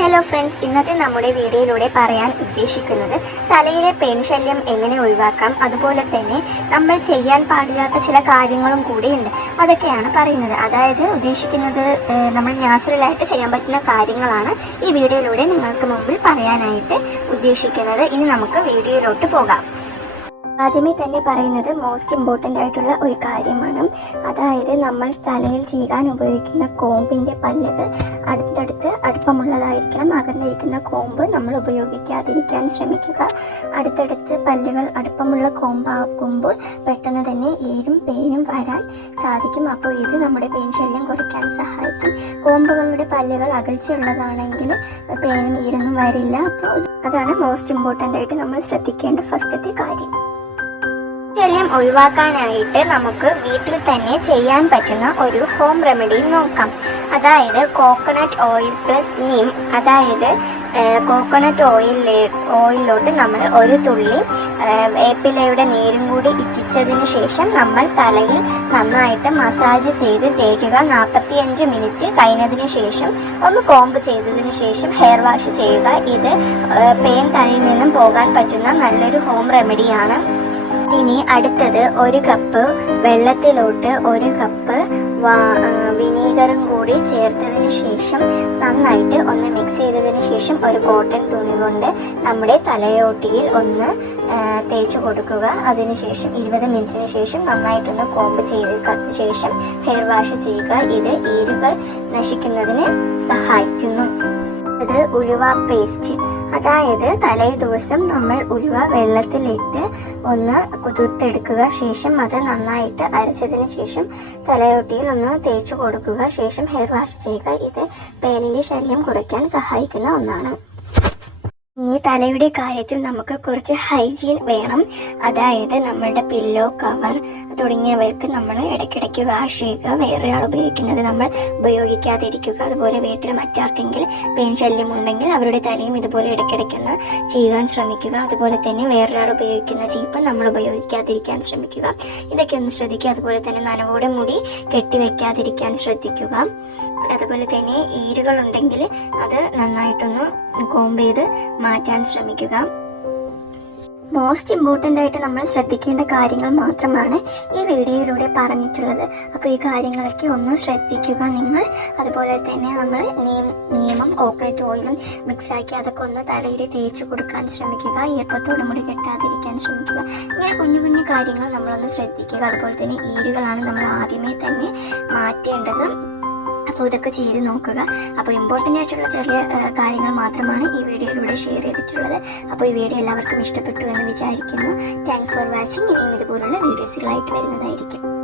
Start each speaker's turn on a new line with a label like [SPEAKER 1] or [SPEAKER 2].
[SPEAKER 1] Hello friends ഇന്നത്തെ നമ്മുടെ വീഡിയോയിലൂടെ പറയാൻ ഉദ്ദേശിക്കുന്നത് തലയിലെ പെയിൻ ശല്യം എങ്ങനെ ഒഴിവാക്കാം? അതുപോലെ തന്നെ നമ്മൾ ചെയ്യാൻ പാടില്ലാത്ത ചില കാര്യങ്ങളും കൂടിയുണ്ട്. അതൊക്കെയാണ് പറയുന്നത്. അതായത് ഉദ്ദേശിക്കുന്നത് നമ്മൾ നാച്ചുറലായിട്ട് ചെയ്യാൻ പറ്റുന്ന കാര്യങ്ങളാണ് ഈ വീഡിയോയിലൂടെ നിങ്ങൾക്ക് മുമ്പിൽ പറയാനായിട്ട് ഉദ്ദേശിക്കുന്നത്. ഇനി നമുക്ക് വീഡിയോയിലോട്ട് പോകാം. ആദ്യമേ തന്നെ പറയുന്നത് മോസ്റ്റ് ഇമ്പോർട്ടന്റ് ആയിട്ടുള്ള ഒരു കാര്യമാണ്. അതായത് നമ്മൾ തലയിൽ ചീകാൻ ഉപയോഗിക്കുന്ന കോമ്പിന്റെ പല്ലുകൾ അടുത്തടുത്ത് അടുപ്പമുള്ളതായിരിക്കണം. അകന്നിരിക്കുന്ന കോമ്പ് നമ്മൾ ഉപയോഗിക്കാതിരിക്കാൻ ശ്രമിക്കുക. അടുത്തടുത്ത് പല്ലുകൾ അടുപ്പമുള്ള കോമ്പാക്കുമ്പോൾ പെട്ടെന്ന് തന്നെ ഏരും പെയിനും വരാൻ സാധിക്കും. അപ്പോൾ ഇത് നമ്മുടെ പെയിൻ ശല്യം കുറയ്ക്കാൻ സഹായിക്കും. കോമ്പുകളുടെ പല്ലുകൾ അകൽച്ചയുള്ളതാണെങ്കിൽ പെയിനും ഈരൊന്നും വരില്ല. അപ്പോൾ അതാണ് മോസ്റ്റ് ഇമ്പോർട്ടന്റ് ആയിട്ട് നമ്മൾ ശ്രദ്ധിക്കേണ്ട ഫസ്റ്റത്തെ കാര്യം. ശല്യം ഒഴിവാക്കാനായിട്ട് നമുക്ക് വീട്ടിൽ തന്നെ ചെയ്യാൻ പറ്റുന്ന ഒരു ഹോം റെമഡി നോക്കാം. അതായത് കോക്കനട്ട് ഓയിൽ പ്ലസ് നീം അതായത് കോക്കനട്ട് ഓയിൽ ഓയിലിലോട്ട് നമ്മൾ ഒരു തുള്ളി വേപ്പിലയുടെ നീരും കൂടി ഇറ്റിച്ചതിന് ശേഷം നമ്മൾ തലയിൽ നന്നായിട്ട് മസാജ് ചെയ്ത് തേക്കുക. നാൽപ്പത്തിയഞ്ച് മിനിറ്റ് കഴിഞ്ഞതിന് ശേഷം ഒന്ന് കോമ്പ് ചെയ്തതിന് ശേഷം ഹെയർ വാഷ് ചെയ്യുക. ഇത് പെയിൻ തലയിൽ നിന്നും പോകാൻ പറ്റുന്ന നല്ലൊരു ഹോം റെമഡിയാണ് ഇനി അടുത്തത് ഒരു കപ്പ് വെള്ളത്തിലോട്ട് ഒരു കപ്പ് വിനീഗറും കൂടി ചേർത്തതിന് ശേഷം നന്നായിട്ട് ഒന്ന് മിക്സ് ചെയ്തതിന് ശേഷം ഒരു കോട്ടൺ തുണി കൊണ്ട് നമ്മുടെ തലയോട്ടിയിൽ ഒന്ന് തേച്ച് കൊടുക്കുക. അതിനുശേഷം ഇരുപത് മിനിറ്റിന് ശേഷം നന്നായിട്ടൊന്ന് കോമ്പ് ചെയ്ത ശേഷം ഹെയർ വാഷ് ചെയ്യുക. ഇത് ഈരുകൾ നശിക്കുന്നതിന് സഹായിക്കുന്നു. ഇത് ഉലുവ പേസ്റ്റ് അതായത് തലേ ദിവസം നമ്മൾ ഉലുവ വെള്ളത്തിലിട്ട് ഒന്ന് കുതിർത്തെടുക്കുക ശേഷം അത് നന്നായിട്ട് അരച്ചതിന് ശേഷം തലയോട്ടിയിൽ ഒന്ന് തേച്ച് കൊടുക്കുക. ശേഷം ഹെയർ വാഷ് ചെയ്യുക. ഇത് പേനിന്റെ ശല്യം കുറയ്ക്കാൻ സഹായിക്കുന്ന ഒന്നാണ്. ഇനി തലയുടെ കാര്യത്തിൽ നമുക്ക് കുറച്ച് ഹൈജീൻ വേണം. അതായത് നമ്മളുടെ പില്ലോ കവർ തുടങ്ങിയവയൊക്കെ നമ്മൾ ഇടയ്ക്കിടയ്ക്ക് വാഷ് ചെയ്യുക. വേറൊരാൾ ഉപയോഗിക്കുന്നത് നമ്മൾ ഉപയോഗിക്കാതിരിക്കുക. അതുപോലെ വീട്ടിൽ മറ്റാർക്കെങ്കിലും പെയിൻ ശല്യം ഉണ്ടെങ്കിൽ അവരുടെ തലയും ഇതുപോലെ ഇടയ്ക്കിടയ്ക്കൊന്ന് ചെയ്യാൻ ശ്രമിക്കുക. അതുപോലെ തന്നെ വേറൊരാൾ ഉപയോഗിക്കുന്ന ചീപ്പ് നമ്മൾ ഉപയോഗിക്കാതിരിക്കാൻ ശ്രമിക്കുക. ഇതൊക്കെ ഒന്ന് ശ്രദ്ധിക്കുക. അതുപോലെ തന്നെ നനവോടെ മുടി കെട്ടിവെക്കാതിരിക്കാൻ ശ്രദ്ധിക്കുക. അതുപോലെ തന്നെ ഈരുകൾ ഉണ്ടെങ്കിൽ അത് നന്നായിട്ടൊന്ന് കോമ്പ് ചെയ്ത് മാറ്റാൻ ശ്രമിക്കുക. മോസ്റ്റ് ഇമ്പോർട്ടന്റ് ആയിട്ട് നമ്മൾ ശ്രദ്ധിക്കേണ്ട കാര്യങ്ങൾ മാത്രമാണ് ഈ വീഡിയോയിലൂടെ പറഞ്ഞിട്ടുള്ളത്. അപ്പോൾ ഈ കാര്യങ്ങളൊക്കെ ഒന്ന് ശ്രദ്ധിക്കുക നിങ്ങൾ. അതുപോലെ തന്നെ നമ്മൾ നിയമം കോക്കനട്ട് ഓയിലും മിക്സാക്കി അതൊക്കെ ഒന്ന് തലയിൽ തേച്ച് കൊടുക്കാൻ ശ്രമിക്കുക. ഈർപ്പത്തോട് മുടി കെട്ടാതിരിക്കാൻ ശ്രമിക്കുക. ഇങ്ങനെ കുഞ്ഞു കുഞ്ഞു കാര്യങ്ങൾ നമ്മളൊന്ന് ശ്രദ്ധിക്കുക. അതുപോലെ തന്നെ ഈരുകളാണ് നമ്മൾ ആദ്യമേ തന്നെ മാറ്റേണ്ടത്. അപ്പോൾ ഇതൊക്കെ ചെയ്ത് നോക്കുക. അപ്പോൾ ഇമ്പോർട്ടന്റ് ആയിട്ടുള്ള ചെറിയ കാര്യങ്ങൾ മാത്രമാണ് ഈ വീഡിയോയിലൂടെ ഷെയർ ചെയ്തിട്ടുള്ളത്. അപ്പോൾ ഈ വീഡിയോ എല്ലാവർക്കും ഇഷ്ടപ്പെട്ടു എന്ന് വിചാരിക്കുന്നു. താങ്ക്സ് ഫോർ വാച്ചിങ് ഇനിയും ഇതുപോലുള്ള വീഡിയോസുകളായിട്ട് വരുന്നതായിരിക്കും.